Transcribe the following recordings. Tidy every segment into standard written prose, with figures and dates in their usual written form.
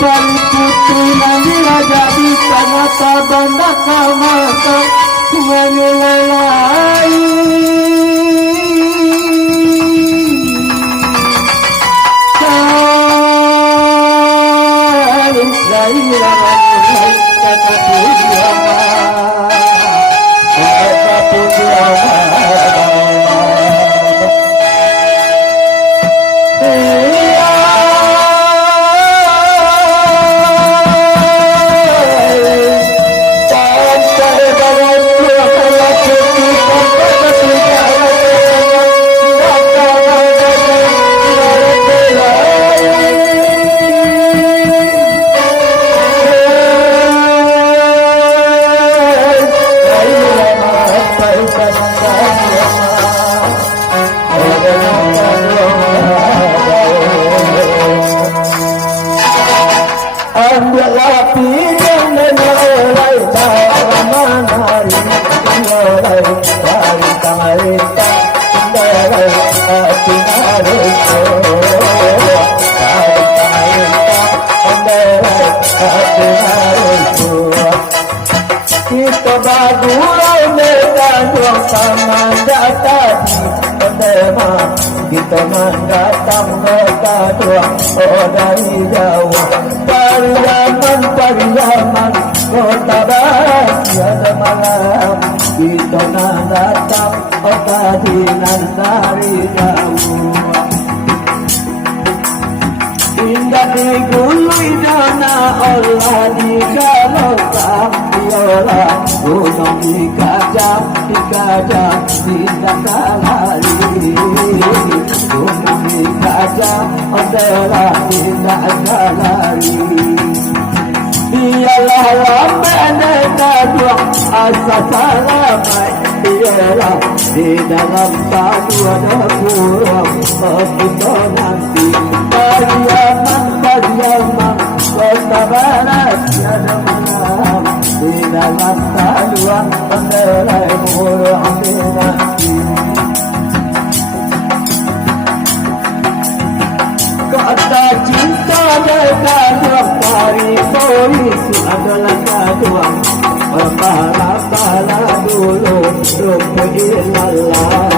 perputaran raja di mata banda mata menilai saling lain kata pujiama kita berdua mendatang sama datang berdema kita mendatang berkadang oh dari jauh Pariaman kota barat tiada malam kita mendatang oh kadinan dari jauh indah di gului dana Allah di kalokam diola gunung di kajam tidak kalari gunung di kajam adalah tidak kalari dialah lamanya kaduang asa salamai dialah di dalam padua kurang kita nanti Pariaman kota barat tiada malam di dalam kaduang mendelai murah dinanti kata cinta kaduang dari polisi adalah kaduang Para dulu rupi ilallah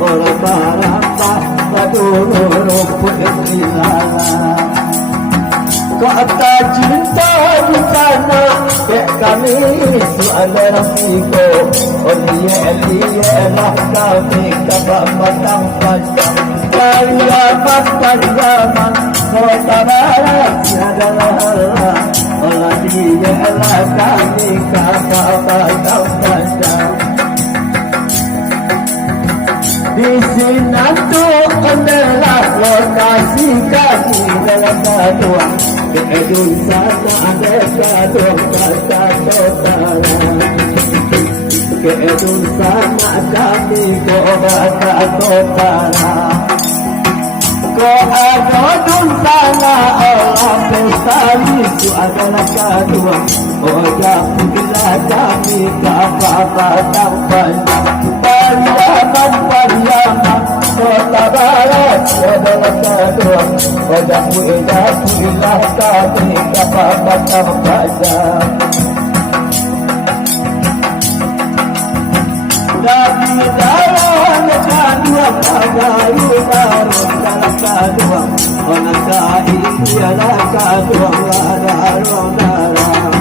Para dulu rupi ilallah Kata cinta di sana Dek kami suara Fiko Oh liye-liyelah kami Kabak matang panjang Pariaman Kota barat adalah Allah Allah dialah kami Kabak matang panjang Di Sinatu adalah lokasi kami dalam kedua Keedun sana ada kedua kata totaran Keedun sana kami kota totaran Keedun sana Allah bestari itu adalah kedua Oh bila kami kapal-kapal panjang Pariaman kota barat adalah kedua Wajahmu ilah kami kapal-kapal panjang Dari dalam kedua pagari dalam kedua Manakah ialah kedua darah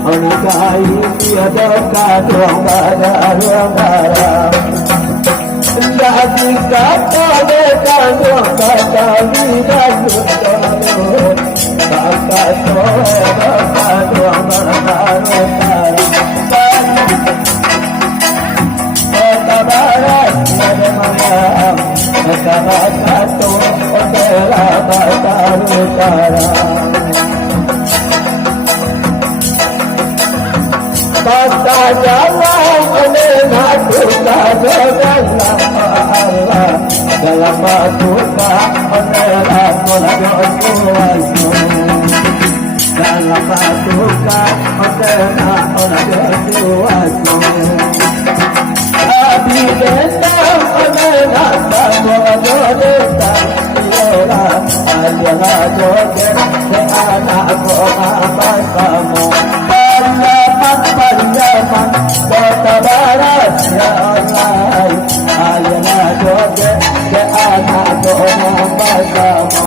Manakah ialah kedua darah Jadi kata kedua kata lidah kedua Kata kedua Kota barat ada malam Kata satu adalah batar utara Kata jalan menengah kita jalanlah Allah Dalam batuka adalah kolajos kuasu Dalam batuka adalah kolajos kuasu Abi dendam adalah satu dendam Ialah ayah joget ke anakku abang kamu. Panjaman kota barat ya Allah, ayah joget ke anakku abang kamu.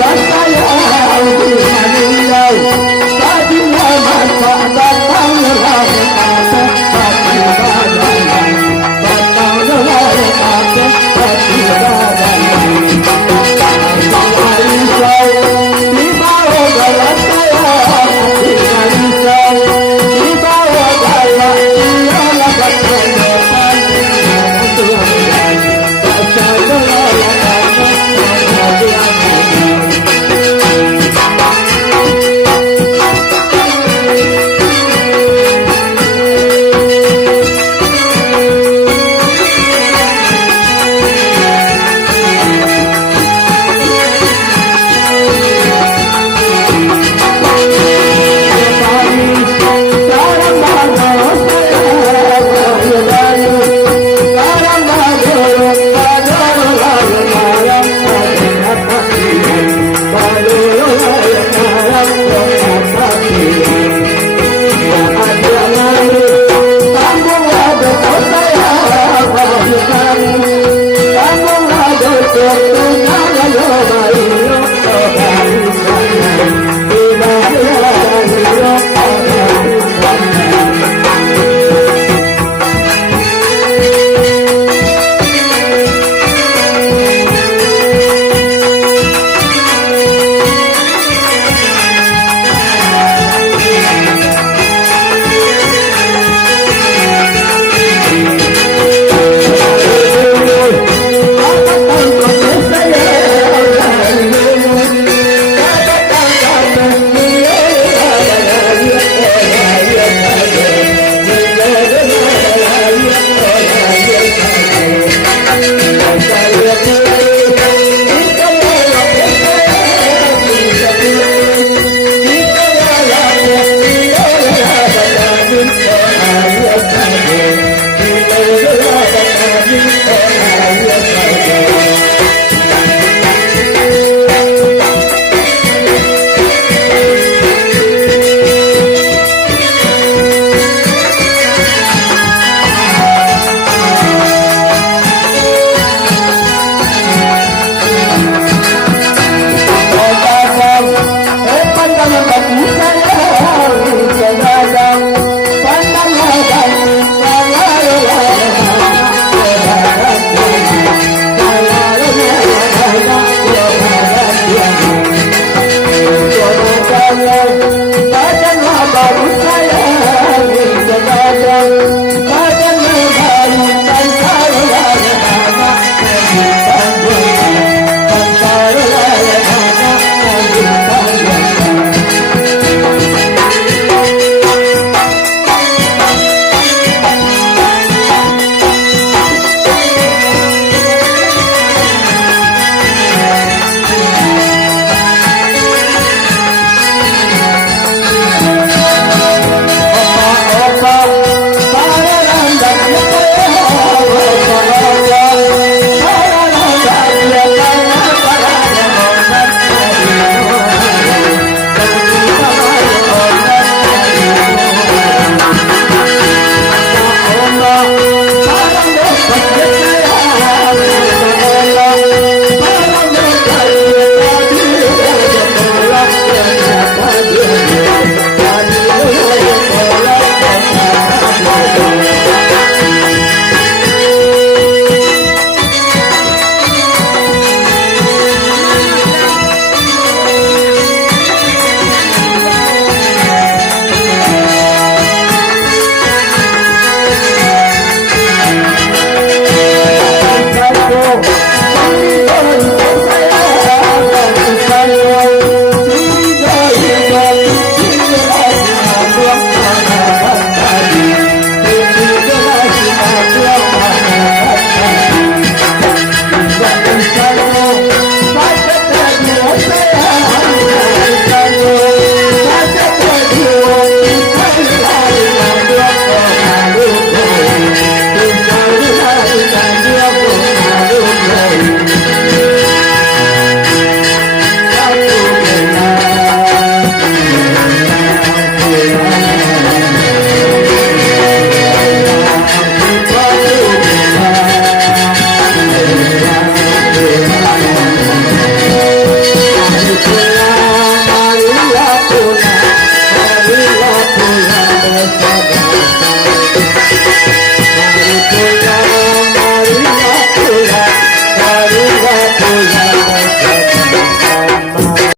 بس يا